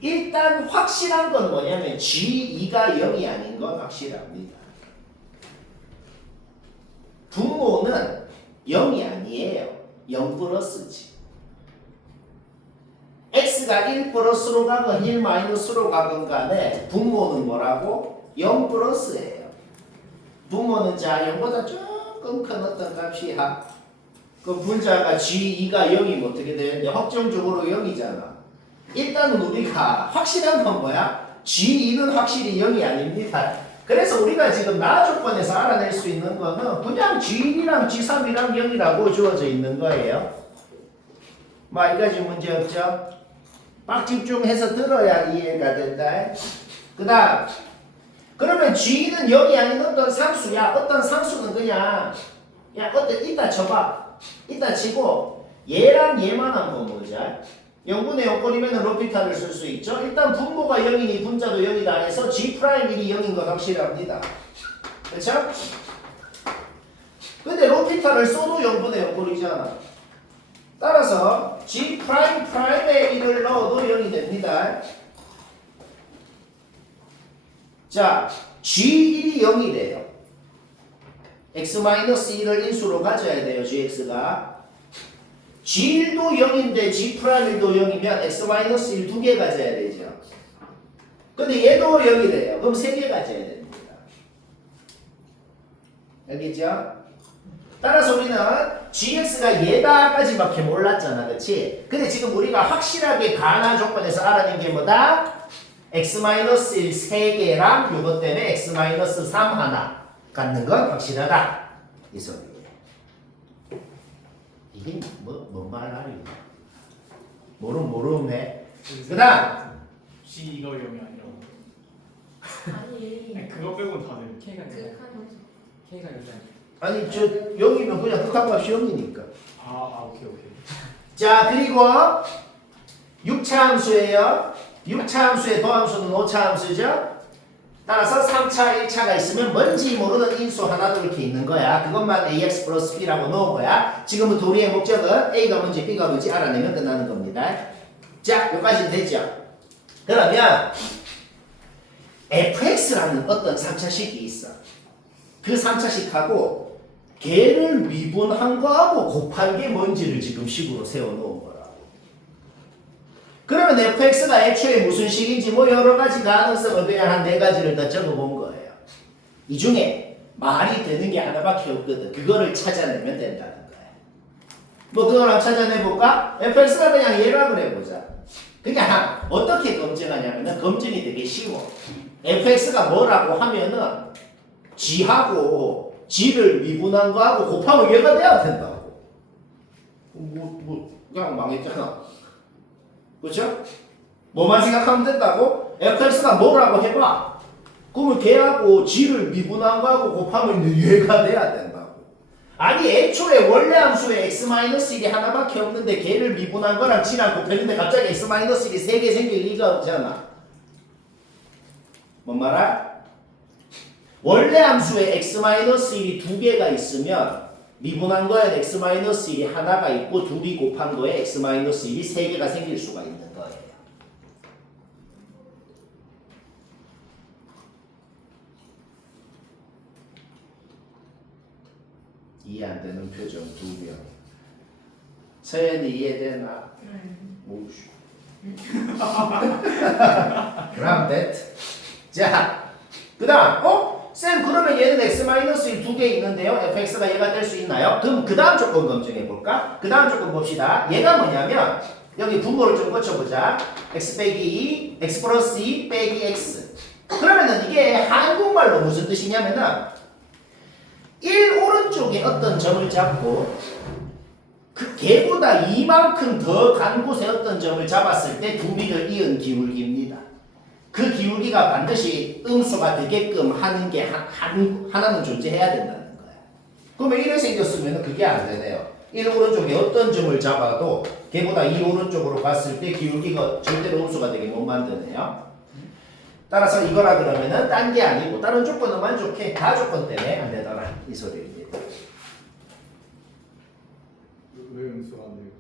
일단 확실한 건 뭐냐면 G2가 0이 아닌 건 확실합니다. 분모는 0이 아니에요. 0 플러스지. x가 1 플러스로 가건 1 마이너스로 가건 간에 분모는 뭐라고? 0 플러스예요. 분모는 자 0보다 조금 큰 어떤 값이 그 분자가 G2가 0이면 어떻게 되는데 확정적으로 0이잖아. 일단은 우리가 확실한 건 뭐야? G2는 확실히 0이 아닙니다. 그래서 우리가 지금 나 조건에서 알아낼 수 있는 거는 그냥 G1이랑 G3이랑 0이라고 주어져 있는 거예요. 뭐 여기까지 문제 없죠? 막 집중해서 들어야 이해가 된다. 그 다음 그러면 G는 0이 아닌 어떤 상수야. 어떤 상수는 그냥 이따 쳐봐. 이따 치고 얘랑 얘만 한 거 뭐자? 0분의 0꼴이면 로피탈을 쓸 수 있죠. 일단 분모가 0이니 분자도 0이다 해서 G'1이 0인 거 확실합니다. 그렇죠? 근데 로피탈을 써도 0분의 0꼴이잖아. 따라서 G''의 1을 넣어도 0이 됩니다. 자, G1이 0이 돼요. x-1을 인수로 가져야 돼요. Gx가. G1도 0인데 G'1도 0이면 x-1 두 개 가져야 되죠. 근데 얘도 0이 돼요. 그럼 세 개 가져야 됩니다. 알겠죠? 따라서 우리는 gx가 얘다까지밖에 몰랐잖아. 그치? 근데 지금 우리가 확실하게 가나 조건에서 알아낸 게 뭐다? x-1 3개랑 요것 때문에 x-3 하나 갖는 건 확실하다. 이 소리예요. 이게 뭔 말하려? 모름해. 그 다음 G2가 0이 아니라고. 아니 그거 빼고는 다들 K가 있나요? K가 있나요? 아니 저 0이면 그냥 극한값이 0이니까. 오케이. 자 그리고 6차 함수예요. 6차 함수의 도함수는 5차 함수죠. 따라서 3차, 1차가 있으면 뭔지 모르는 인수 하나 더 이렇게 있는 거야. 그것만 ax 플러스 b라고 넣은 거야. 지금부터 우리의 목적은 a가 뭔지 b가 뭔지 알아내면 끝나는 겁니다. 자 여기까지는 됐죠. 그러면 fx라는 어떤 3차식이 있어. 그 3차식하고 걔를 미분한 거하고 곱한 게 뭔지를 지금 식으로 세워놓은 거라고. 그러면 fx가 애초에 무슨 식인지 뭐 여러 가지 가능성을 그냥 한 4가지를 다 적어본 거예요. 이 중에 말이 되는 게 하나밖에 없거든. 그거를 찾아내면 된다는 거야. 뭐 그거랑 찾아내볼까? fx가 그냥 얘라고 해보자. 그냥 어떻게 검증하냐면은 검증이 되게 쉬워. fx가 뭐라고 하면은 g하고 g를 미분한 거하고 곱하면 얘가 돼야 된다고. 그냥 망했잖아. 그렇죠? 뭐만 생각하면 된다고? fx가 뭐라고 해봐. 그러면 걔하고 g를 미분한 거하고 곱하면 얘가 돼야 된다고. 아니 애초에 원래 함수에 x-1이 하나밖에 없는데 걔를 미분한 거랑 g랑 곱했는데 갑자기 x-1이 3개 생길 리가 없잖아. 뭔 말아? 원래 함수에 x-1이 2개가 있으면 미분한 거에 x-1이 하나가 있고 둘이 곱한 거에 x-1이 3개가 생길 수가 있는 거예요. 이해 안 되는 표정 2명. 서연이 이해되나? 오우씨. 그럼 자, 그 다음 쌤 그러면 얘는 x-1 2개 있는데요. fx가 얘가 될 수 있나요? 그럼 그 다음 조건 검증해 볼까? 그 다음 조건 봅시다. 얘가 뭐냐면 여기 분모를 좀 고쳐보자. x 빼기 2, x 플러스 2 빼기 x. 그러면은 이게 한국말로 무슨 뜻이냐면은 1 오른쪽에 어떤 점을 잡고 그 걔보다 이만큼 더 간 곳에 어떤 점을 잡았을 때 두비를 이은 기울기입니다. 그 기울기가 반드시 음수가 되게끔 하는 게 하나는 존재해야 된다는 거야. 그러면 이래 생겼으면 그게 안 되네요. 1 오른쪽에 어떤 점을 잡아도 걔보다 2 오른쪽으로 갔을 때 기울기가 절대로 음수가 되게 못 만드네요. 따라서 이거라 그러면은 딴 게 아니고 다른 조건은 만족해. 다 조건 때문에 안 되더라. 이 소리입니다. 왜 음수가 안 돼요?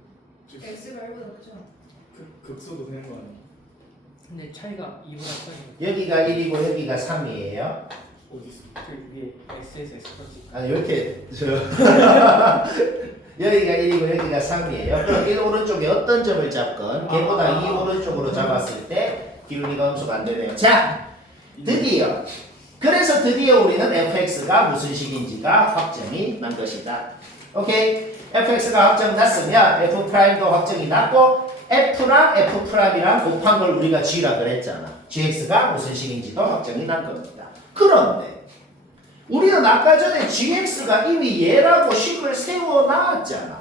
X가 1보다 크죠? 극소도 되는 거 아니에요? 근데 차이가 2보다 커요. 여기가 1이고 여기가 3이에요. 어디 있어? 그 위에 X에서 X까지. 아니 이렇게 여기가 1이고 여기가 3이에요. 그럼 1 오른쪽에 어떤 점을 잡건 걔보다 2 오른쪽으로 잡았을 때 기울기가 음수가 안 되네요. 자, 드디어 그래서 드디어 우리는 fx가 무슨 식인지가 확정이 난 것이다. 오케이? fx가 확정 났으면 f'도 확정이 났고 f랑 f'이랑 곱한 걸 우리가 g라 그랬잖아. gx가 무슨 식인지도 확정이 난 겁니다. 그런데 우리는 아까 전에 gx가 이미 얘라고 식을 세워놨잖아.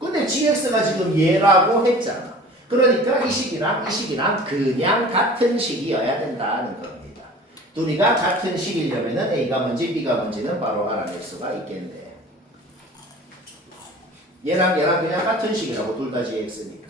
근데 gx가 지금 얘라고 했잖아. 그러니까 이 식이랑 그냥 같은 식이어야 된다는 겁니다. 둘이가 같은 식이려면은 A가 뭔지 B가 뭔지는 바로 알아낼 수가 있겠네. 얘랑 그냥 같은 식이라고 둘 다 gx니까.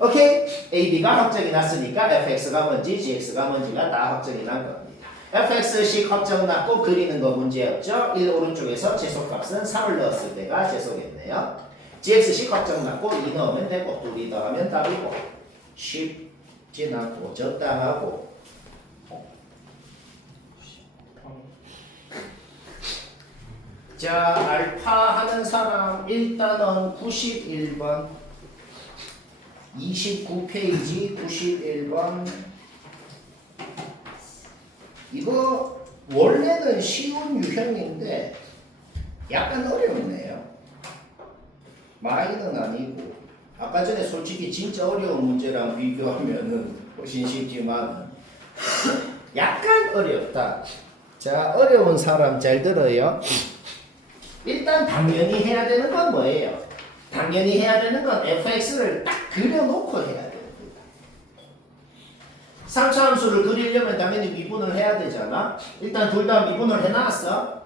오케이? A, B가 확정이 났으니까 fx가 뭔지 gx가 뭔지가 다 확정이 난 겁니다. fx식 확정 났고 그리는 거 문제 없죠? 1 오른쪽에서 제속값은 3을 넣었을 때가 제속이었네요. gx식 확정 났고 2 넣으면 되고 2이 더하면 답이고 쉽진 않고 적당하고 자 알파 하는 사람 일단은 91번 29페이지 91번 이거 원래는 쉬운 유형인데 약간 어렵네요. 많이는 아니고 아까 전에 솔직히 진짜 어려운 문제랑 비교하면은 훨씬 쉽지만 약간 어렵다. 자 어려운 사람 잘 들어요. 일단 당연히 해야 되는 건 뭐예요? 당연히 해야 되는 건 fx를 딱 그려놓고 해야 됩니다. 3차 함수를 그리려면 당연히 미분을 해야 되잖아. 일단 둘 다 미분을 해놨어.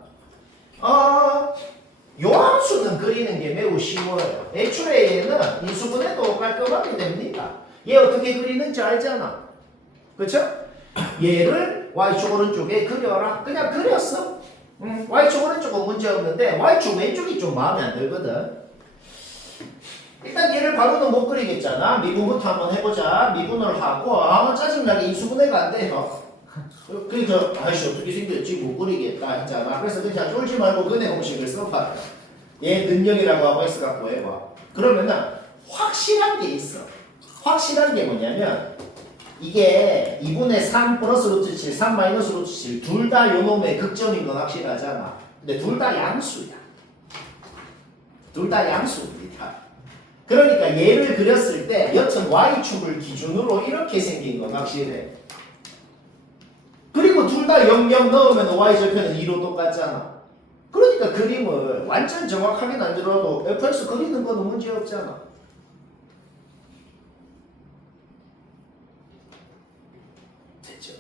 요 함수는 그리는 게 매우 쉬워요. 애초에 얘는 인수분해도 깔끔하게 됩니다. 얘 어떻게 그리는지 알잖아. 그쵸? 얘를 y축 오른쪽에 그려라. 그냥 그렸어. y축 오른쪽은 문제 없는데 y축 왼쪽이 좀 마음에 안 들거든. 일단 얘를 바로는 못 그리겠잖아. 미분부터 한번 해보자. 미분을 하고 짜증나게 인수분해가 안 돼요. 그래서 아이씨 어떻게 생겼지 못 그리겠다 했잖아. 그래서 그냥 쫄지 말고 근해 공식을 써봐. 얘 능력이라고 하고 x 갖고 해봐. 그러면은 확실한 게 있어. 확실한 게 뭐냐면 이게 2분의 3 플러스 루트 7, 3 마이너스 루트 7 둘 다 요놈의 극점인 건 확실하잖아. 근데 둘 다 양수야. 둘 다 양수입니다. 그러니까 얘를 그렸을 때 여튼 y축을 기준으로 이렇게 생긴 건 확실해. 그리고 둘 다 0, 0 넣으면 y절편은 2로 똑같잖아. 그러니까 그림을 완전 정확하게 만들어도 fx 그리는 거는 문제 없잖아. 됐죠?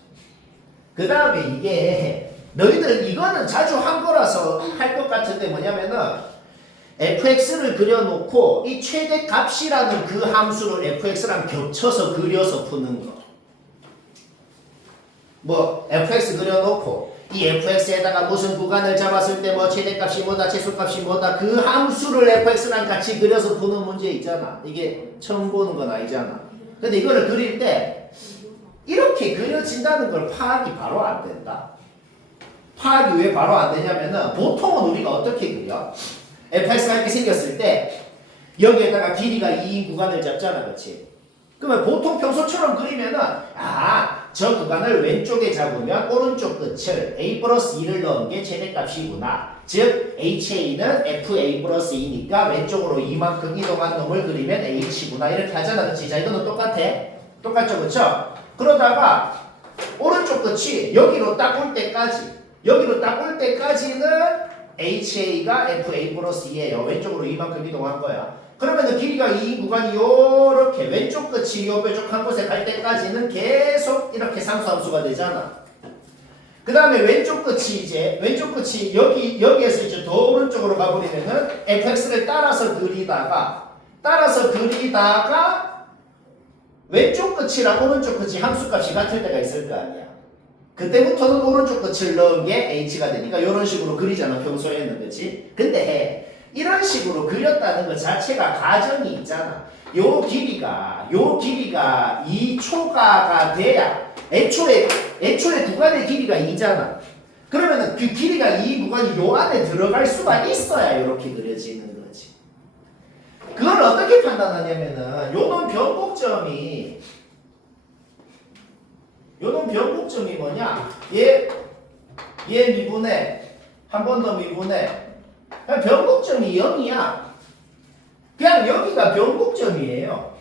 그 다음에 이게 너희들 이거는 자주 한 거라서 할 것 같은데 뭐냐면은 fx를 그려놓고 이 최대값이라는 그 함수를 fx랑 겹쳐서 그려서 푸는 거. 뭐 fx 그려놓고 이 fx에다가 무슨 구간을 잡았을 때 뭐 최대값이 뭐다 최소값이 뭐다 그 함수를 fx랑 같이 그려서 푸는 문제 있잖아. 이게 처음 보는 건 아니잖아. 근데 이거를 그릴 때 이렇게 그려진다는 걸 파악이 바로 안 된다. 파악이 왜 바로 안 되냐면은 보통은 우리가 어떻게 그려? fx가 이렇게 생겼을 때 여기에다가 길이가 2인 구간을 잡잖아. 그렇지? 그러면 보통 평소처럼 그리면은 저 구간을 왼쪽에 잡으면 오른쪽 끝을 a 플러스 2를 넣은 게 최대값이구나. 즉 ha는 fa 플러스 2니까 왼쪽으로 이만큼 이동한 놈을 그리면 h구나. 이렇게 하잖아. 그렇지? 자 이거는 똑같아. 똑같죠? 그렇죠? 그러다가 오른쪽 끝이 여기로 딱 올 때까지는 ha가 fa 플러스 2예요. 왼쪽으로 이만큼 이동한 거야. 그러면은 길이가 2인 구간이 요렇게 왼쪽 끝이 요 뾰족한 곳에 갈 때까지는 계속 이렇게 상수함수가 되잖아. 그 다음에 왼쪽 끝이 여기에서 이제 더 오른쪽으로 가버리면은 fx를 따라서 그리다가 왼쪽 끝이랑 오른쪽 끝이 함수값이 같을 때가 있을 거 아니야. 그때부터는 오른쪽 끝을 넣은 게 h가 되니까 이런 식으로 그리잖아. 평소에는. 그치? 근데 이런 식으로 그렸다는 것 자체가 가정이 있잖아. 요 길이가 이 초가가 돼야 애초에 구간의 길이가 2잖아. 그러면은 그 길이가 2 구간이 요 안에 들어갈 수가 있어야 이렇게 그려지는 거지. 그걸 어떻게 판단하냐면은 요놈 변곡점이 뭐냐? 얘 미분해 한 번 더 미분해. 변곡점이 0이야. 그냥 여기가 변곡점이에요.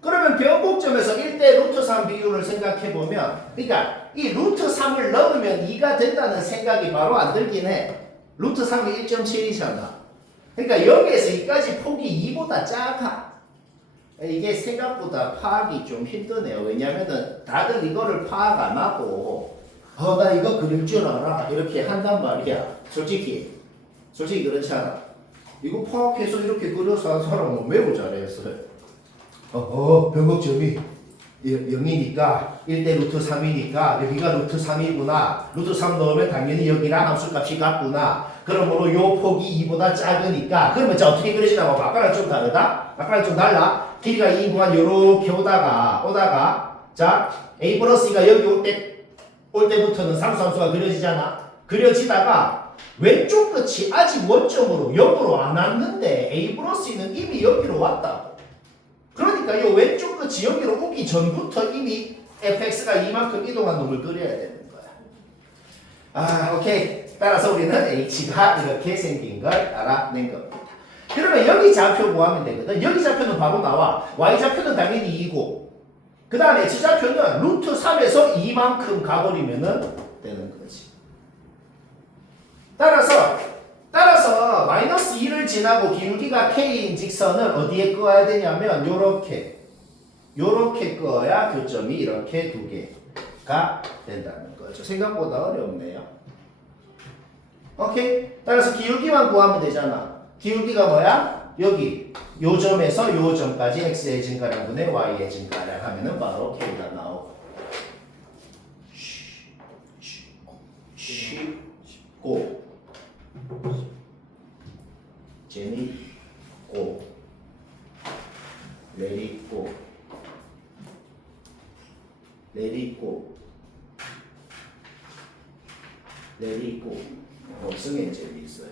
그러면 변곡점에서 1대 루트 3 비율을 생각해보면 그러니까 이 루트 3을 넣으면 2가 된다는 생각이 바로 안 들긴 해. 루트 3이 1.7이잖아. 그러니까 여기에서 이까지 폭이 2보다 작아. 이게 생각보다 파악이 좀 힘드네요. 왜냐면은 다들 이거를 파악 안 하고 나 이거 그릴 줄 알아 이렇게 한단 말이야. 솔직히 그렇지 않아. 이거 파악해서 이렇게 그려서 한 사람은 매우 잘했어요. 변곡점이 0이니까 1대 루트 3이니까 여기가 루트 3이구나. 루트 3 넣으면 당연히 여기랑 함수값이 같구나. 그러므로 요 폭이 2보다 작으니까 그러면 자 어떻게 그려지냐고. 아까랑 좀 다르다? 아까랑 좀 달라? 길이가 2 구간 요렇게 오다가 자 a 플러스 2가 여기 올 때부터는 상수함수가 그려지잖아. 그려지다가 왼쪽 끝이 아직 원점으로 0으로 안 왔는데 a 플러스 2는 이미 여기로 왔다. 그러니까 이 왼쪽 끝이 여기로 오기 전부터 이미 fx가 이만큼 이동한 놈을 그려야 되는 거야. 오케이. 따라서 우리는 h가 이렇게 생긴 걸 알아낸 겁니다. 그러면 여기 좌표 구하면 되거든. 여기 좌표는 바로 나와. y 좌표는 당연히 2고 그 다음에 x좌표는 루트 3에서 이만큼 가버리면 되는 거지. 따라서 마이너스 2를 지나고 기울기가 k인 직선을 어디에 끄어야 되냐면 요렇게 끄어야 교점이 이렇게 두 개가 된다는 거죠. 생각보다 어렵네요. 오케이? 따라서 기울기만 구하면 되잖아. 기울기가 뭐야? 여기 요 점에서 요 점까지 x의 증가량 분의 y의 증가량 하면은 바로 k가 나오고 쉽고 재미있고 내리고 적성에 재미있어요.